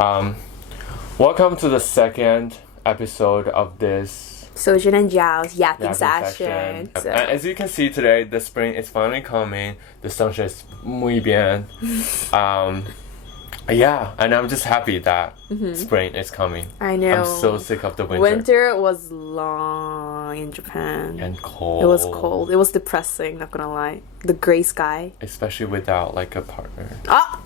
Um, Welcome to the second episode of this Sojin and Zhao's yapping session. session. So. As you can see today, the spring is finally coming. The sunshine is muy bien. Yeah, and I'm just happy that spring is coming. I know. I'm so sick of the winter. Winter was long in Japan. And cold. It was cold. It was depressing, not gonna lie. The gray sky. Especially without like a partner. Ah!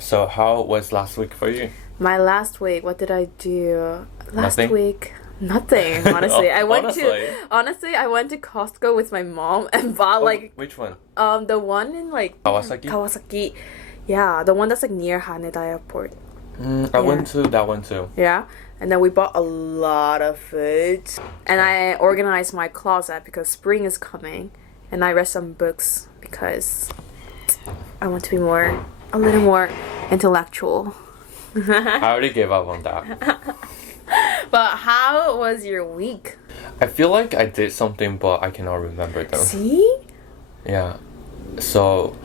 So how was last week for you? My last week, what did I do? Nothing? Week, nothing. Honestly, I went Honestly? I went to Costco with my mom and bought which one? the one in like Kawasaki? Yeah, the one that's like near Haneda Airport. I went to that one too. Yeah, and then we bought a lot of food, and I organized my closet because spring is coming, and I read some books because I want to be a little more intellectual. I already gave up on that. But how was your week? I feel like I did something, but I cannot remember them. See? Yeah. So,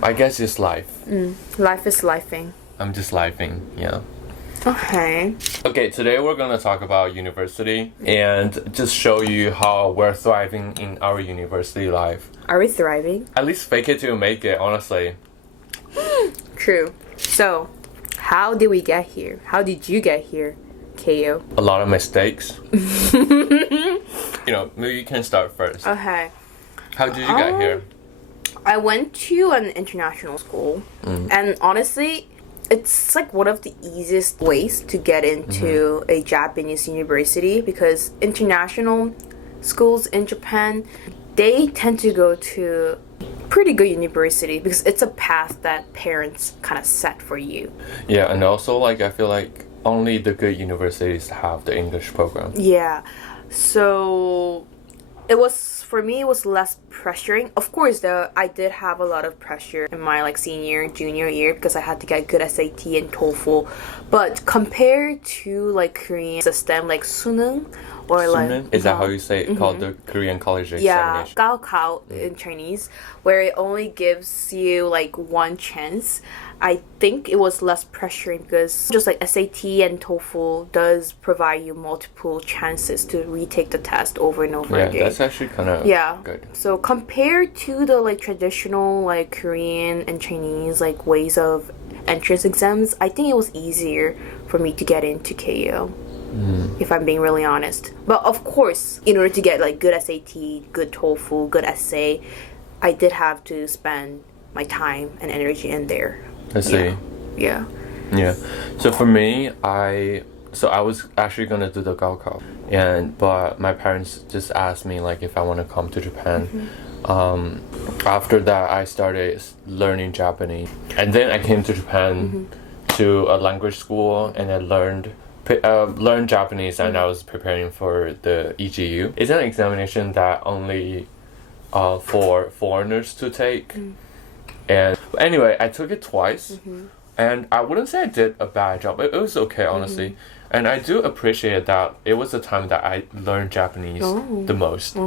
I guess it's life. Life is lifing. I'm just lifing, yeah. Okay. Okay, today we're gonna talk about university and just show you how we're thriving in our university life. Are we thriving? At least fake it till you make it, honestly. True. So, how did we get here? How did you get here, Keio? A lot of mistakes. Maybe you can start first. Okay. How did you get here? I went to an international school, and honestly, it's like one of the easiest ways to get into a Japanese university because international schools in Japan, they tend to go to pretty good university because it's a path that parents kind of set for you. Yeah, and also I feel like only the good universities have the English program. Yeah, so for me it was less pressuring. Of course though, I did have a lot of pressure in my senior junior year because I had to get good SAT and TOEFL, but compared to Korean system like Suneung or Suneung? Is that how you say it? Called the Korean college examination? Yeah, Gaokao in Chinese, where it only gives you one chance. I think it was less pressuring because just SAT and TOEFL does provide you multiple chances to retake the test over and over again. Yeah, that's actually kind of good. So compared to the traditional Korean and Chinese ways of entrance exams, I think it was easier for me to get into Keio. If I'm being really honest. But of course, in order to get good SAT, good TOEFL, good essay, I did have to spend my time and energy in there. I see. Yeah. So for me, I was actually gonna do the Gaokao, but my parents just asked me if I want to come to Japan. After that, I started learning Japanese, and then I came to Japan to a language school, and I learned Japanese, and I was preparing for the EGU. It's an examination that only for foreigners to take. And anyway, I took it twice, and I wouldn't say I did a bad job. It was okay, honestly. And I do appreciate that it was the time that I learned Japanese the most.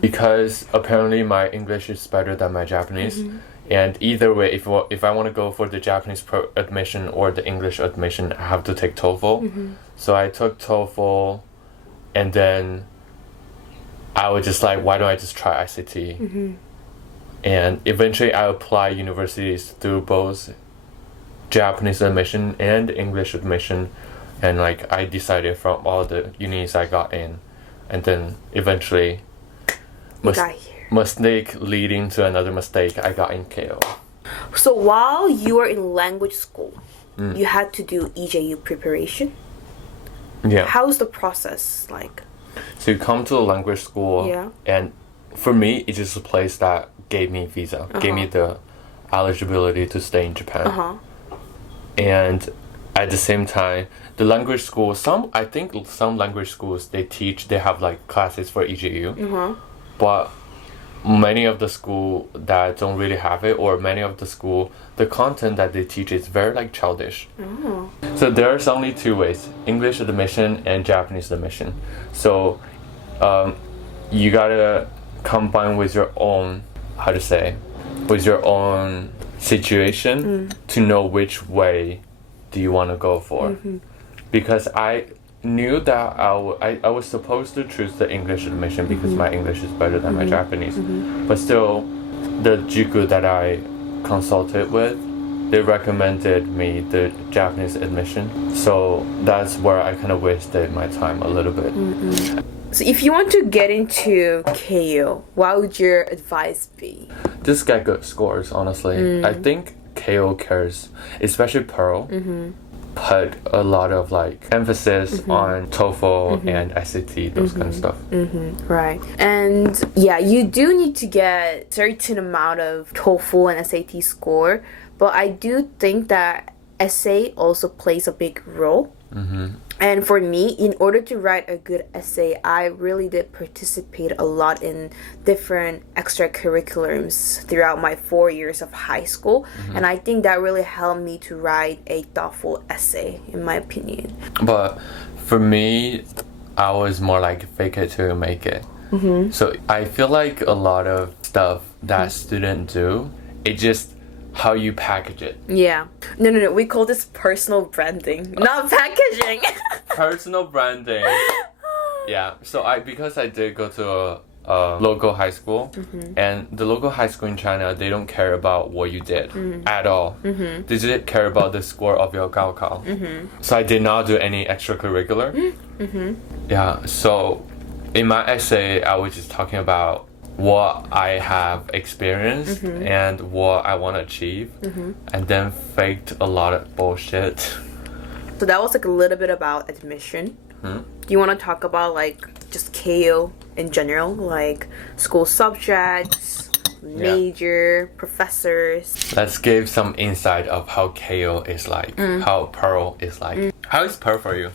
Because apparently my English is better than my Japanese. And either way, if I want to go for the Japanese admission or the English admission, I have to take TOEFL. So I took TOEFL, and then I was just why don't I just try ICT? And eventually I applied universities through both Japanese admission and English admission, and I decided from all the unis I got in, and then eventually mistake leading to another mistake, I got in Keio. So while you were in language school, you had to do EJU preparation? Yeah. How's the process like? So you come to a language school, and for me, it's just a place that gave me visa, gave me the eligibility to stay in Japan. And at the same time, the language school, I think some language schools, they have classes for EGU, but many of the school that don't really have it, or many of the school, the content that they teach is very childish. So there's only two ways: English admission and Japanese admission. So you gotta combine with your own situation to know which way do you want to go for? Because I knew that I was supposed to choose the English admission because my English is better than my Japanese. But still, the jiku that I consulted with, they recommended me the Japanese admission. So that's where I kind of wasted my time a little bit. So if you want to get into Keio, what would your advice be? Just get good scores, honestly. I think Keio cares, especially Pearl, put a lot of like emphasis on TOEFL and SAT, those kind of stuff. Right. And yeah, you do need to get certain amount of TOEFL and SAT score, but I do think that essay also plays a big role. And for me, in order to write a good essay, I really did participate a lot in different extracurriculums throughout my 4 years of high school. And I think that really helped me to write a thoughtful essay, in my opinion. But for me, I was more like fake it till you make it. So I feel like a lot of stuff that students do, it just how you package it. Yeah. No. We call this personal branding, not packaging. Personal branding. Yeah. So because I did go to a local high school, and the local high school in China, they don't care about what you did at all. They just care about the score of your gaokao. So I did not do any extracurricular. Yeah. So in my essay, I was just talking about what I have experienced and what I want to achieve, and then faked a lot of bullshit. So that was like a little bit about admission. Do you want to talk about like just Keio in general, like school subjects, major, professors? Let's give some insight of how Keio is like, how Pearl is like. How is Pearl for you?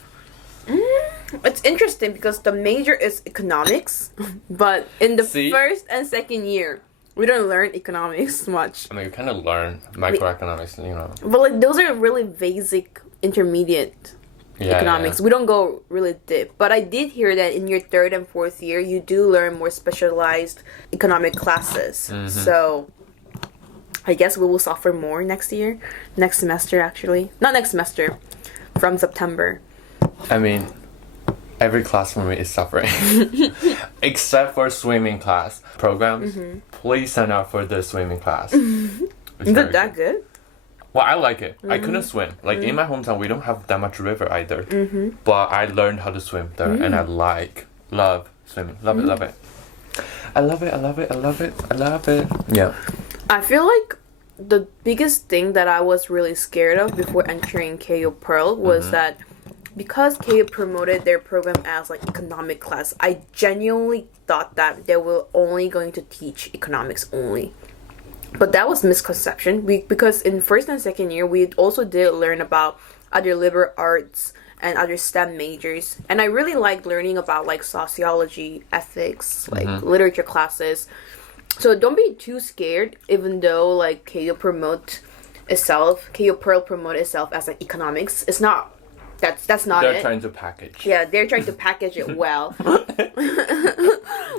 It's interesting because the major is economics, but in the first and second year, we don't learn economics much. I mean, you kind of learn microeconomics, you know. But like those are really basic intermediate economics. We don't go really deep. But I did hear that in your third and fourth year, you do learn more specialized economic classes. So I guess we will suffer more next semester actually. Not next semester, from September. I mean, every class for me is suffering. Except for swimming class programs. Please sign up for the swimming class. Is it that good? Well, I like it. I couldn't swim. Like in my hometown, we don't have that much river either. But I learned how to swim there, and I love swimming. Love it. I love it. Yeah. I feel like the biggest thing that I was really scared of before entering Keio Pearl was that because Keio promoted their program as like economic class, I genuinely thought that they were only going to teach economics only. But that was misconception. Because in first and second year, we also did learn about other liberal arts and other STEM majors. And I really liked learning about like sociology, ethics, like literature classes. So don't be too scared, even though like Keio Pearl promote itself as like economics. It's not. That's not They're it. trying to package. Yeah, they're trying to package it well.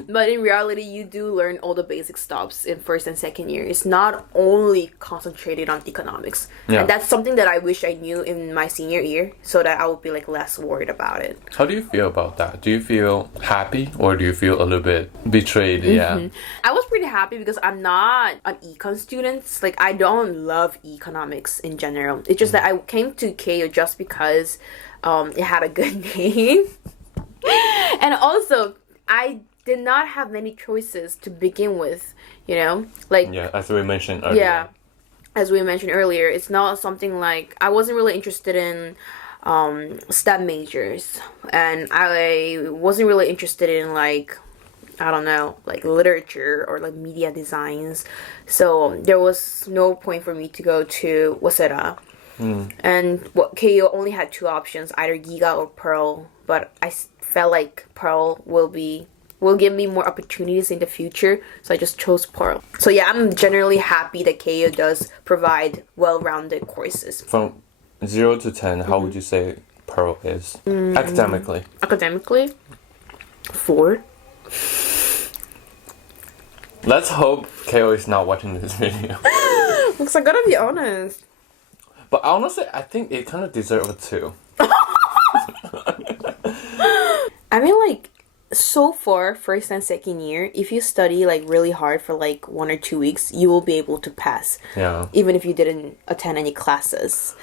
But in reality, you do learn all the basic stuffs in first and second year. It's not only concentrated on economics. Yeah. And that's something that I wish I knew in my senior year so that I would be like less worried about it. How do you feel about that? Do you feel happy or do you feel a little bit betrayed? Yeah. I was pretty happy because I'm not an econ student. Like, I don't love economics in general. It's just that I came to Keio just because it had a good name. And also, I did not have many choices to begin with, you know? Like, yeah, as we mentioned earlier. Yeah, as we mentioned earlier, it's not something like, I wasn't really interested in STEM majors. And I wasn't really interested in, like, I don't know, like literature or like media designs. So there was no point for me to go to Waseda. And Keio only had two options, either Giga or Pearl. But I felt like Pearl will give me more opportunities in the future, so I just chose Pearl. So yeah, I'm generally happy that Keio does provide well-rounded courses. From 0 to 10, how would you say Pearl is academically? Academically, 4. Let's hope Keio is not watching this video. Because I gotta be honest. But honestly, I think it kind of deserves a 2. I mean, like, so far, first and second year, if you study like really hard for like 1 or 2 weeks, you will be able to pass. Yeah. Even if you didn't attend any classes.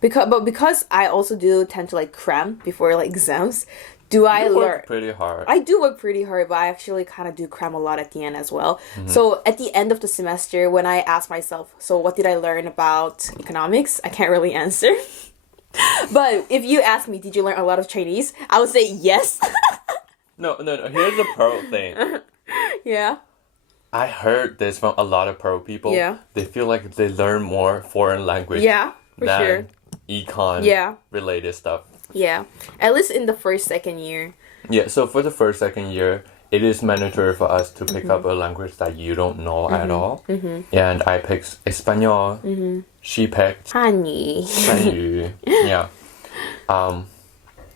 Because I also do tend to like cram before like exams, I You learn work pretty hard. I do work pretty hard, but I actually kind of do cram a lot at the end as well. So at the end of the semester, when I ask myself, so what did I learn about economics? I can't really answer. But if you ask me, did you learn a lot of Chinese? I would say yes. No. Here's the pro thing. Yeah. I heard this from a lot of pro people. Yeah. They feel like they learn more foreign language. Yeah, for than sure. econ. Yeah. Related stuff. Yeah. At least in the first, second year. Yeah. So for the first, second year, it is mandatory for us to pick up a language that you don't know at all. And I picked Espanol. She picked 汉语. 汉语. Yeah.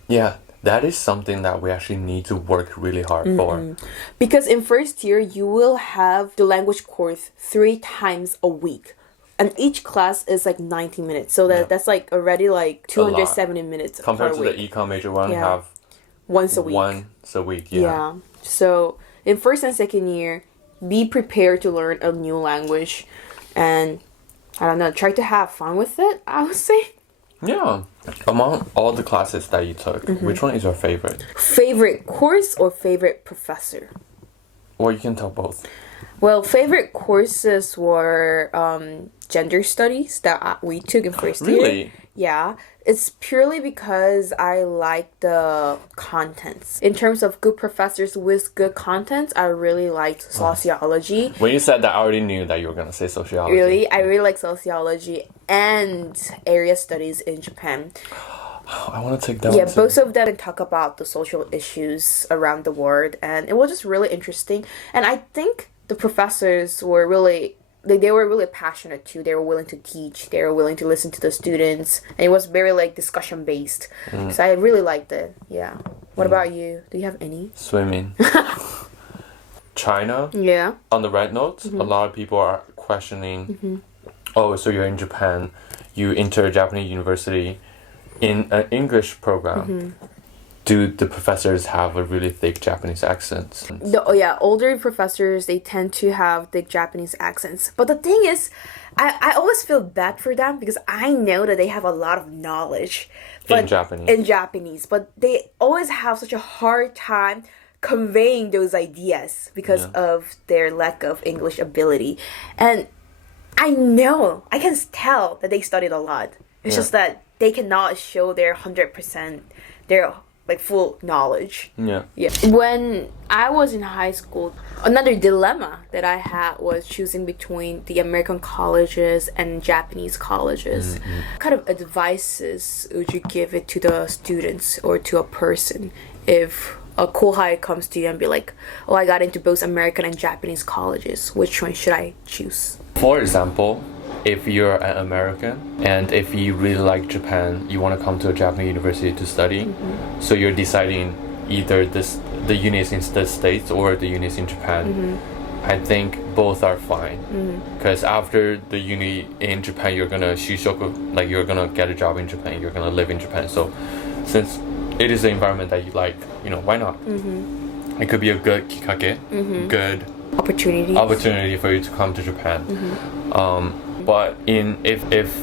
Yeah. That is something that we actually need to work really hard for. Because in first year, you will have the language course 3 times a week. And each class is like 90 minutes. So that's like already like 270 minutes Compared per to week. the econ major one, Yeah. have Once a week. once a week. Yeah. So in first and second year, be prepared to learn a new language. And I don't know, try to have fun with it, I would say. Yeah. Among all the classes that you took, which one is your favorite? Favorite course or favorite professor? Or you can tell both. Well, favorite courses were gender studies that we took in first year. Really? Yeah. It's purely because I like the contents. In terms of good professors with good contents, I really liked sociology. When you said that, I already knew that you were going to say sociology. Really? I really like sociology and area studies in Japan. I want to take that Yeah, one too. both of them talk about the social issues around the world, and it was just really interesting. And I think the professors were really, they were really passionate too. They were willing to teach. They were willing to listen to the students, and it was very like discussion based. So I really liked it. Yeah. What about you? Do you have any? Swimming. China. Yeah. On the red notes, a lot of people are questioning, oh, so you're in Japan, you enter a Japanese university in an English program. Do the professors have a really thick Japanese accent? Older professors, they tend to have thick Japanese accents. But the thing is, I always feel bad for them because I know that they have a lot of knowledge. In Japanese. In Japanese. But they always have such a hard time conveying those ideas because of their lack of English ability. And I know, I can tell that they studied a lot. It's just that they cannot show their 100%, their like full knowledge. Yeah. When I was in high school, another dilemma that I had was choosing between the American colleges and Japanese colleges. What kind of advices would you give it to the students or to a person if a kohai comes to you and be like, oh, I got into both American and Japanese colleges. Which one should I choose? For example, if you're an American and if you really like Japan, you want to come to a Japanese university to study, so you're deciding either the unis in the States or the unis in Japan. I think both are fine, because after the uni in Japan, you're gonna shishoku, like you're gonna get a job in Japan, you're gonna live in Japan. So since it is the environment that you like, why not? It could be a good kikake, good opportunity for you to come to Japan. But if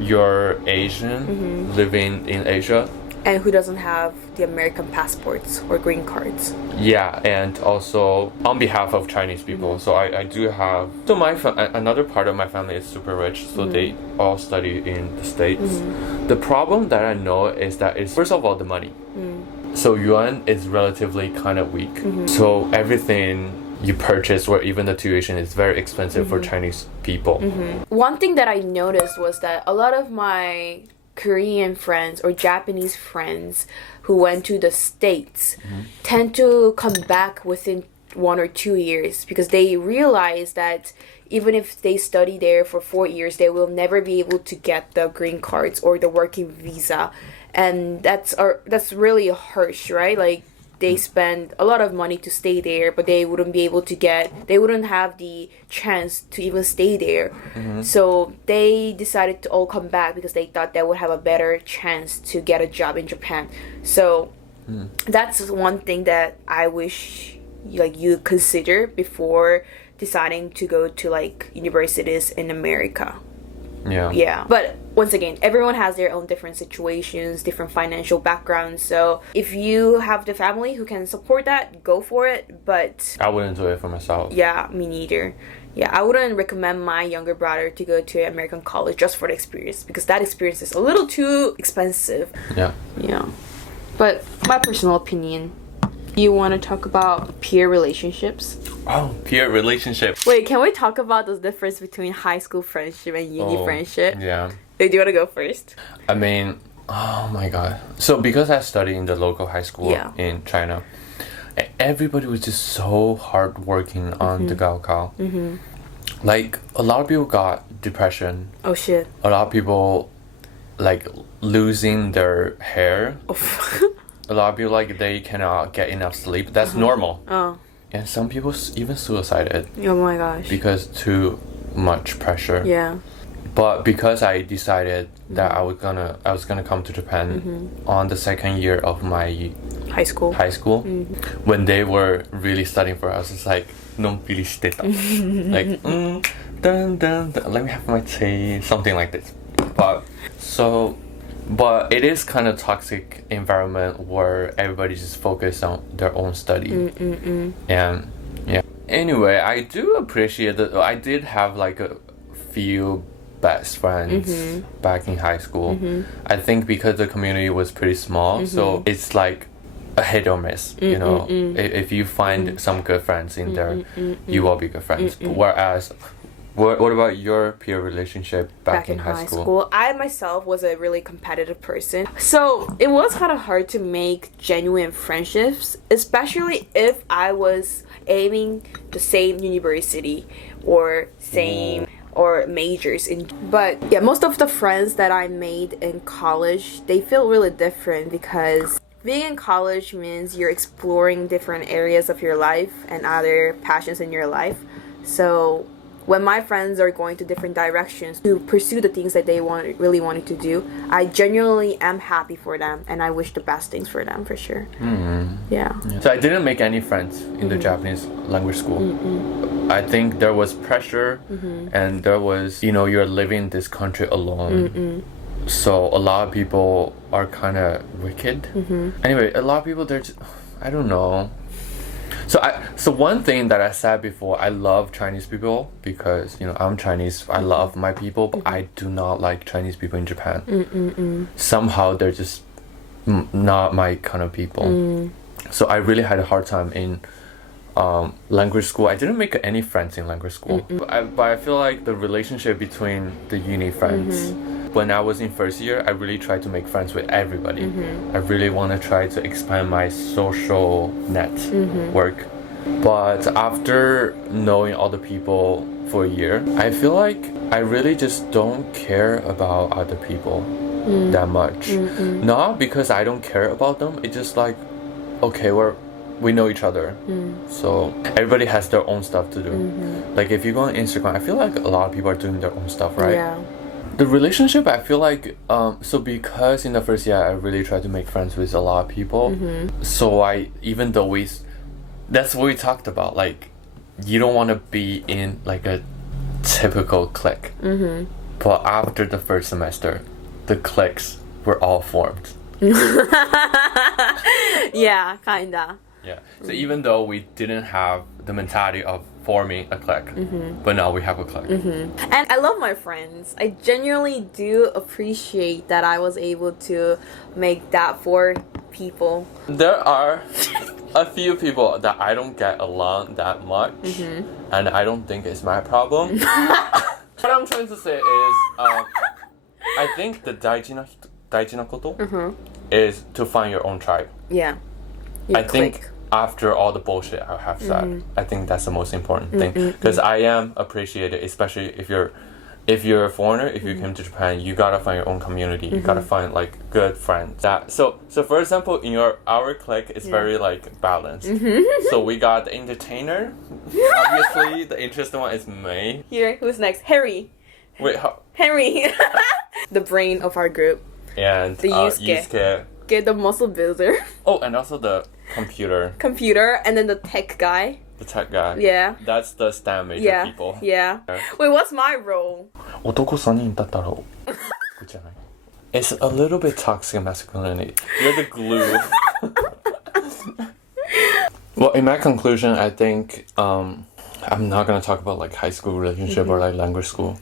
you're Asian living in Asia, and who doesn't have the American passports or green cards. Yeah, and also on behalf of Chinese people, so I do have, so another part of my family is super rich, so they all study in the States. The problem that I know is that it's, first of all, the money. So yuan is relatively kind of weak, so everything you purchase or even the tuition is very expensive for Chinese people. One thing that I noticed was that a lot of my Korean friends or Japanese friends who went to the States tend to come back within 1 or 2 years because they realize that even if they study there for 4 years, they will never be able to get the green cards or the working visa. And that's really harsh, right? Like, they spend a lot of money to stay there, but they wouldn't have the chance to even stay there. So they decided to all come back because they thought they would have a better chance to get a job in Japan. So that's one thing that I wish like you consider before deciding to go to like universities in America. Yeah. But once again, everyone has their own different situations, different financial backgrounds. So if you have the family who can support that, go for it. But I wouldn't do it for myself. Yeah, me neither. Yeah, I wouldn't recommend my younger brother to go to American college just for the experience, because that experience is a little too expensive. Yeah. But my personal opinion, you want to talk about peer relationships? Oh, peer relationship. Wait, can we talk about the difference between high school friendship and uni friendship? Yeah. Wait, do you want to go first? I mean, oh my god. So because I studied in the local high school in China, everybody was just so hardworking on the Gaokao. Like, a lot of people got depression. Oh shit. A lot of people, like, losing their hair. A lot of people, like, they cannot get enough sleep. That's normal. Oh. And some people even suicided. Oh my gosh. Because too much pressure. Yeah. But because I decided that I was gonna come to Japan on the second year of my high school. When they were really studying for us, it's like non-pili shiteta. Like dun, dun, dun, let me have my tea, something like this. But it is kind of toxic environment where everybody just focused on their own study. And yeah. Anyway, I do appreciate that I did have like a few best friends back in high school. I think because the community was pretty small, so it's like a hit or miss, you know. If you find some good friends in there, you will be good friends. Whereas, what about your peer relationship back in high school? I myself was a really competitive person, so it was kind of hard to make genuine friendships, especially if I was aiming the same university or same or majors in. But yeah, most of the friends that I made in college, they feel really different because being in college means you're exploring different areas of your life and other passions in your life. So when my friends are going to different directions to pursue the things that they really wanted to do, I genuinely am happy for them and I wish the best things for them, for sure. Yeah. So I didn't make any friends in the Japanese language school. I think there was pressure and there was, you know, you're living in this country alone. So a lot of people are kind of wicked. Anyway, a lot of people, they're just, I don't know. So one thing that I said before, I love Chinese people because, you know, I'm Chinese. I love my people, but I do not like Chinese people in Japan. Somehow they're just not my kind of people. So I really had a hard time in language school. I didn't make any friends in language school, but I feel like the relationship between the uni friends. When I was in first year, I really tried to make friends with everybody. I really want to try to expand my social network. But after knowing all the people for a year, I feel like I really just don't care about other people that much. Not because I don't care about them, it's just like, okay, we know each other. So everybody has their own stuff to do. Like if you go on Instagram, I feel like a lot of people are doing their own stuff, right? Yeah. The relationship, I feel like, so because in the first year I really tried to make friends with a lot of people, so that's what we talked about, like, you don't want to be in like a typical clique. But after the first semester, the cliques were all formed. Yeah, kinda. Yeah. So even though we didn't have the mentality of forming a clique, but now we have a clique. And I love my friends. I genuinely do appreciate that I was able to make that for people. There are a few people that I don't get along that much, and I don't think it's my problem. What I'm trying to say is, I think the daijina koto is to find your own tribe. Yeah. I think after all the bullshit I have said, I think that's the most important thing, because I am appreciated, especially if you're if you're a foreigner, if you came to Japan, you gotta find your own community. You gotta find like good friends. So for example, in our clique, it's very like balanced. So we got the entertainer. Obviously, the interesting one is May. Here, who's next? Harry. Wait, how? Henry. The brain of our group. And the Yusuke. Get the muscle builder. Oh, and also the computer, and then the tech guy. the tech guy. Yeah. That's the STEM major people. Yeah. Wait, what's my role? 男3人だったらじゃない It's a little bit toxic masculinity. You're the glue. Well, in my conclusion, I think I'm not gonna talk about like high school relationship or like language school.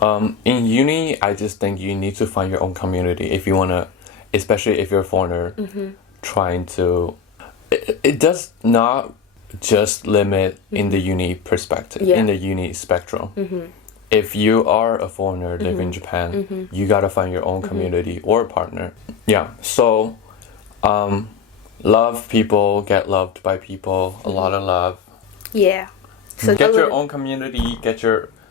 In uni, I just think you need to find your own community if you wanna, especially if you're a foreigner, trying to. It does not just limit in the uni perspective, in the uni spectrum. If you are a foreigner living in Japan, you gotta find your own community or partner. Yeah. So, love people, get loved by people, a lot of love. Yeah. So Get your own community,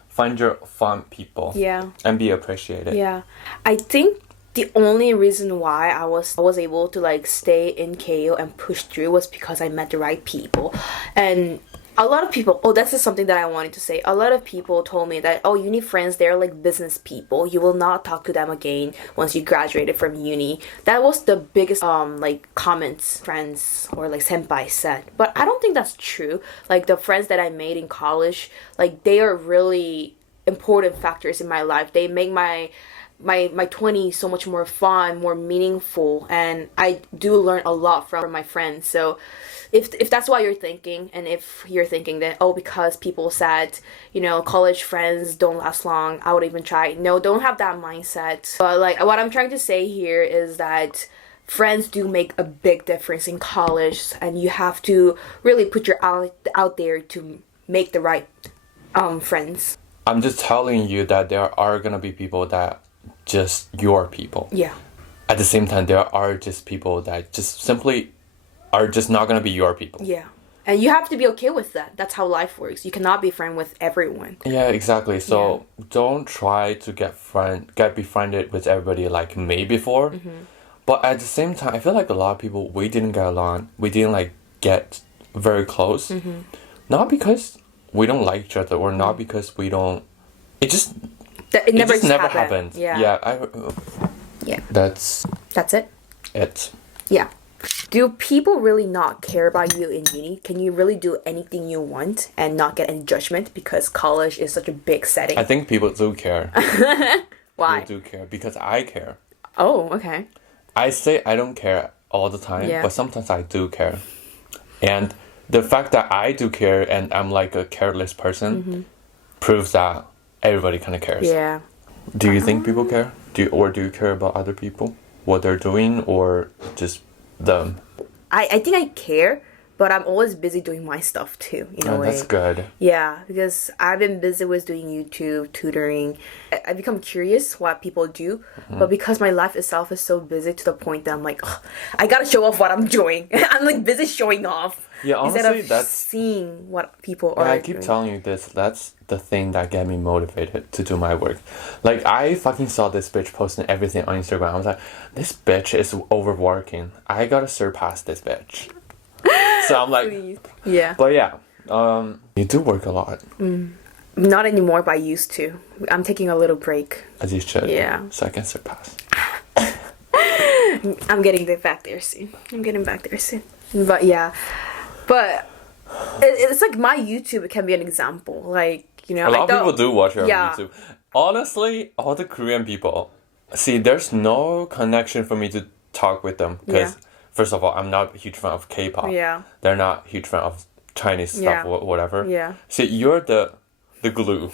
find your fun people. Yeah. And be appreciated. Yeah. I think the only reason why I was able to like stay in Keio and push through was because I met the right people. And a lot of people, that's just something that I wanted to say. A lot of people told me that, you need friends, they're like business people. You will not talk to them again once you graduated from uni. That was the biggest, like, comments friends or like senpai said. But I don't think that's true. Like, the friends that I made in college, like, they are really important factors in my life. They make my 20s so much more fun, more meaningful, and I do learn a lot from my friends. So if that's what you're thinking, and if you're thinking that because people said college friends don't last long, I would even try, no, don't have that mindset. But like what I'm trying to say here is that friends do make a big difference in college, and you have to really put your out there to make the right friends. I'm just telling you that there are gonna be people that just your people. Yeah. At the same time, there are just people that just simply are just not gonna be your people. Yeah. And you have to be okay with that. That's how life works. You cannot be friends with everyone. Yeah, exactly. So don't try to get befriended with everybody like me before. But at the same time, I feel like a lot of people, we didn't get along. We didn't like get very close. Not because we don't like each other, or not because we don't. It just never happened. Yeah. Yeah. That's it. Yeah. Do people really not care about you in uni? Can you really do anything you want and not get any judgment because college is such a big setting? I think people do care. Why? People do care because I care. Oh, okay. I say I don't care all the time, but sometimes I do care. And the fact that I do care and I'm like a careless person proves that everybody kind of cares. Yeah. Do you think people care? Do you care about other people? What they're doing or just them? I think I care, but I'm always busy doing my stuff too, in a way. That's good. Yeah, because I've been busy with doing YouTube, tutoring. I become curious what people do, but because my life itself is so busy to the point that I'm like, I gotta show off what I'm doing. I'm like busy showing off. Yeah, honestly, instead of that's seeing what people are I keep doing. telling you this. That's the thing that get me motivated to do my work. Like, I fucking saw this bitch posting everything on Instagram. I was like, this bitch is overworking. I gotta surpass this bitch. So I'm like, Please. Yeah. But yeah, you do work a lot. Not anymore, but I used to. I'm taking a little break. As you should. Yeah. So I can surpass. I'm getting back there soon. But yeah. But it's like my YouTube can be an example. Like, a lot of people do watch your YouTube. Honestly, all the Korean people, see, there's no connection for me to talk with them. Because, first of all, I'm not a huge fan of K-pop. Yeah. They're not a huge fan of Chinese stuff or whatever. Yeah. See, you're the glue.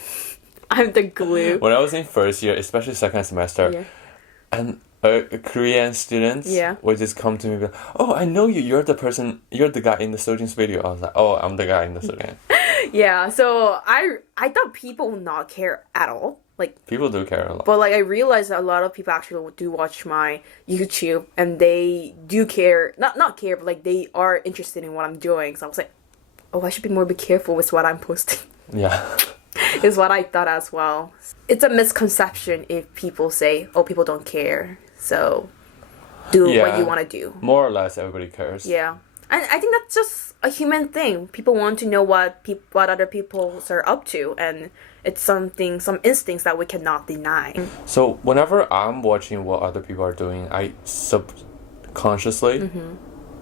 I'm the glue. When I was in first year, especially second semester, and Korean students would just come to me and be like, oh, I know you. You're the guy in the Sojin's video. I was like, oh, I'm the guy in the Sojin. Yeah, so I thought people would not care at all. Like, people do care a lot. But like I realized that a lot of people actually do watch my YouTube and they do care. Not care, but like they are interested in what I'm doing. So I was like, oh, I should be careful with what I'm posting. Yeah. is what I thought as well. It's a misconception if people say, oh, people don't care, so do what you want to do. More or less, everybody cares. Yeah. And I think that's just a human thing. People want to know what other people are up to, and it's some instincts that we cannot deny. So whenever I'm watching what other people are doing, I subconsciously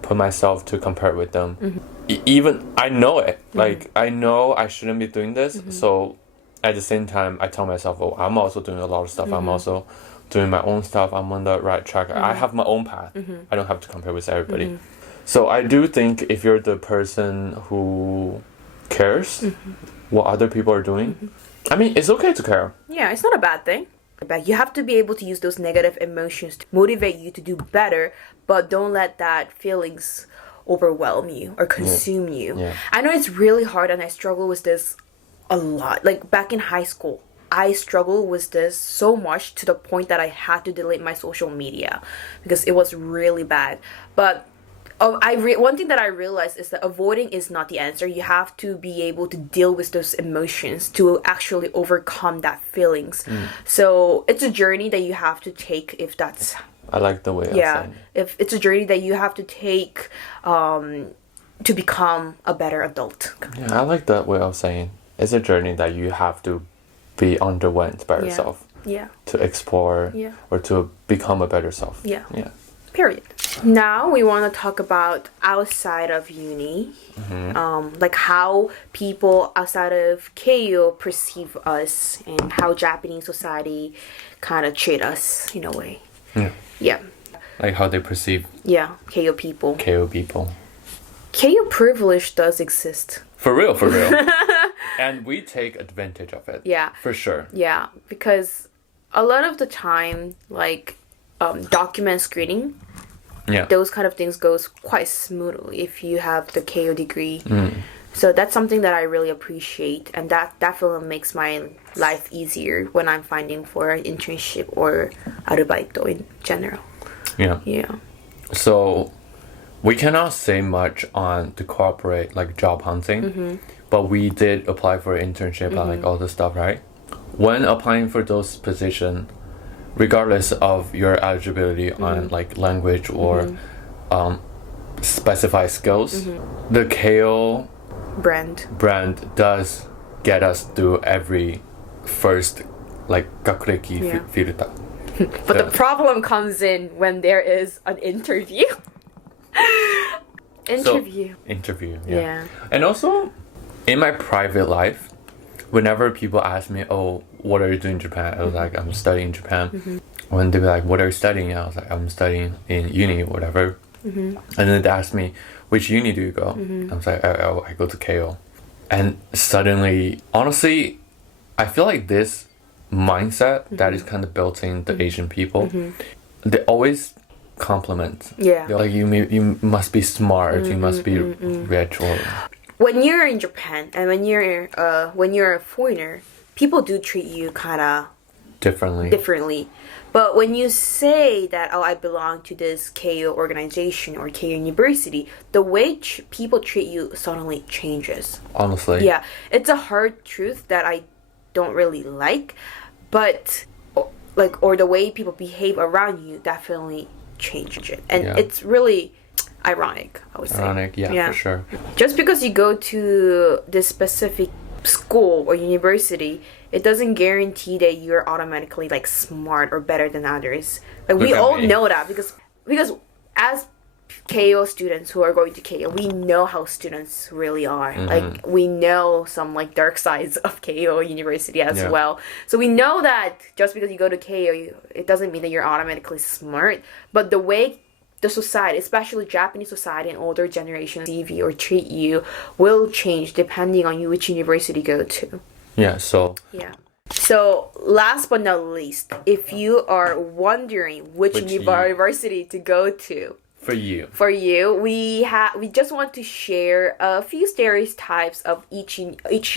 put myself to compare with them. Even I know it. Like I know I shouldn't be doing this. So at the same time, I tell myself, oh, I'm also doing a lot of stuff. I'm also doing my own stuff. I'm on the right track. I have my own path. I don't have to compare with everybody. So I do think if you're the person who cares what other people are doing, I mean, it's okay to care. Yeah, it's not a bad thing. But you have to be able to use those negative emotions to motivate you to do better, but don't let that feelings overwhelm you or consume you. Yeah. I know it's really hard, and I struggle with this a lot. Like back in high school, I struggled with this so much to the point that I had to delete my social media because it was really bad. But one thing that I realized is that avoiding is not the answer. You have to be able to deal with those emotions to actually overcome that feelings. So it's a journey that you have to take if that's... I like the way you're saying. If it's a journey that you have to take to become a better adult. Yeah, I like that way of saying. It's a journey that you have to be underwent by yourself. Yeah. To explore or to become a better self. Yeah. Yeah. Period. Now we want to talk about outside of uni, like how people outside of Keio perceive us and how Japanese society kind of treat us in a way. Yeah. Like how they perceive. Yeah, Keio people. Keio privilege does exist. For real. And we take advantage of it. Yeah. For sure. Yeah, because a lot of the time, like document screening, those kind of things goes quite smoothly if you have the Keio degree. So that's something that I really appreciate, and that definitely makes my life easier when I'm finding for an internship or arubaito in general. Yeah. So we cannot say much on the corporate like job hunting, but we did apply for an internship and like all this stuff, right? When applying for those positions, regardless of your eligibility on like language or specified skills, the Keio brand does get us through every first like gakureki filter. But the problem comes in when there is an interview. Interview, yeah. And also, in my private life, whenever people ask me, oh, what are you doing in Japan? I was like, I'm studying in Japan. When they be like, what are you studying? I was like, I'm studying in uni or whatever. And then they asked me, which uni do you go? I was like, I go to Keio. And suddenly, honestly, I feel like this mindset that is kind of built in the Asian people, they always compliment. Yeah. They're like, you must be smart, you must be rich. Or... When you're in Japan and when you're a foreigner, people do treat you kind of differently. But when you say that, oh, I belong to this Keio organization or Keio University, the way people treat you suddenly changes. Honestly. Yeah. It's a hard truth that I don't really like, but or the way people behave around you definitely change it. And it's really ironic, I would say. Ironic, yeah, for sure. Just because you go to this specific school or university, it doesn't guarantee that you're automatically like smart or better than others. Like we all know that because as Keio students who are going to Keio, we know how students really are. Like we know some like dark sides of Keio University as well. So we know that just because you go to Keio, it doesn't mean that you're automatically smart. But the way the society, especially Japanese society and older generation, see you or treat you will change depending on you which university you go to. So last but not least, if you are wondering which university to go to, for you, we just want to share a few stereotypes of each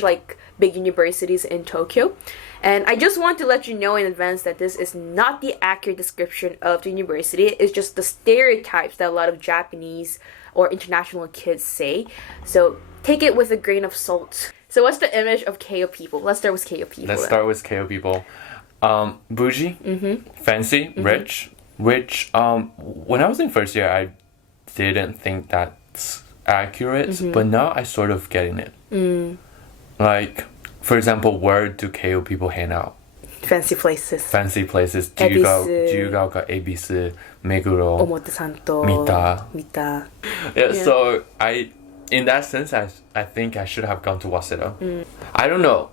like big universities in Tokyo. And I just want to let you know in advance that this is not the accurate description of the university. It's just the stereotypes that a lot of Japanese or international kids say. So take it with a grain of salt. So what's the image of Keio people? Let's start with Keio people. Let's start with Keio people. Bougie, fancy, rich. Which when I was in first year, I didn't think that's accurate, but now I sort of getting it. Like, for example, where do Keio people hang out? Fancy places. Fancy places. Do you go Ebisu, Meguro, Omotesanto, Mita? Yeah, so in that sense, I think I should have gone to Waseda. I don't know.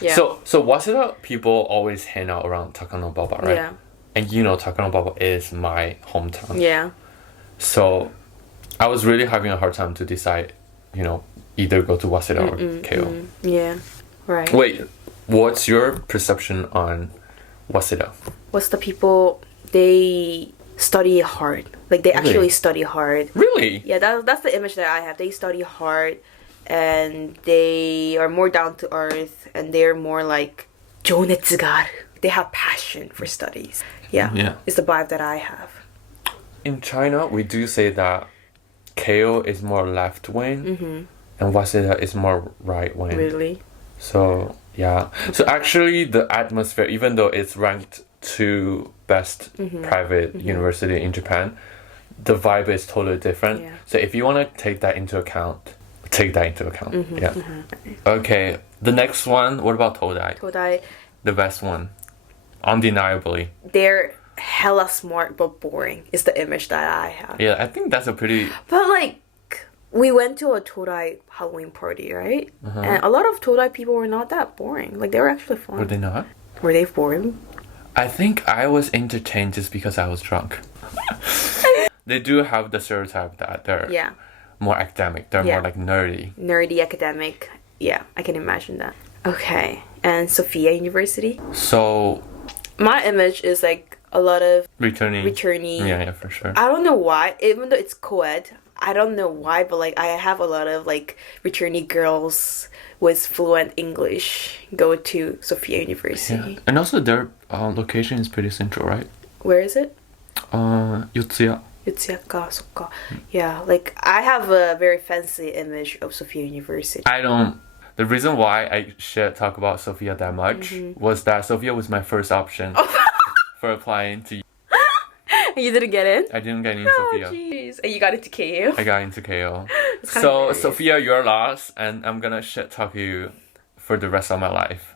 Yeah. So Waseda people always hang out around Takanobaba, right? Yeah. And you know Takanobaba is my hometown. Yeah. So I was really having a hard time to decide, either go to Waseda or Keio. Yeah. Right. Wait, what's your perception on Waseda? What's the people, they study hard. Like, they actually study hard. Really? Yeah, that's the image that I have. They study hard, and they are more down to earth, and they're more like 조熱がある. They have passion for studies. Yeah. It's the vibe that I have. In China, we do say that Keio is more left wing, and Waseda is more right wing. Really? So yeah. So actually, the atmosphere, even though it's ranked to best private university in Japan, the vibe is totally different. Yeah. So if you want to take that into account. Yeah. Okay. The next one. What about Todai? Todai. The best one, undeniably. They're hella smart but boring. Is the image that I have. Yeah, I think that's a pretty. But like, we went to a Todai Halloween party, right? And a lot of Todai people were not that boring. Like, they were actually fun. Were they not? Were they boring? I think I was entertained just because I was drunk. They do have the stereotype that they're more academic. They're more like nerdy. Nerdy academic. Yeah, I can imagine that. Okay. And Sophia University? So my image is like a lot of returning. Yeah, for sure. I don't know why, even though it's co-ed, I don't know why, but like I have a lot of like returnee girls with fluent English go to Sophia University. Yeah. And also their location is pretty central, right? Where is it? Yotsuya. Yotsuya, so. Yeah, like I have a very fancy image of Sophia University. The reason why I should talk about Sophia that much was that Sophia was my first option for applying to. You didn't get in? I didn't get in Sophia. Jeez. And you got into Keio? I got into Keio. So Sophia, you're lost, and I'm gonna shit talk you for the rest of my life.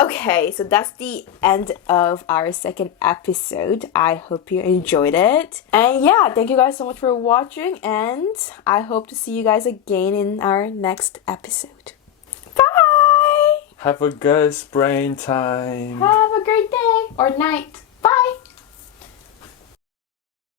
Okay, so that's the end of our second episode. I hope you enjoyed it. And yeah, thank you guys so much for watching, and I hope to see you guys again in our next episode. Bye! Have a good spring time. Have a great day or night.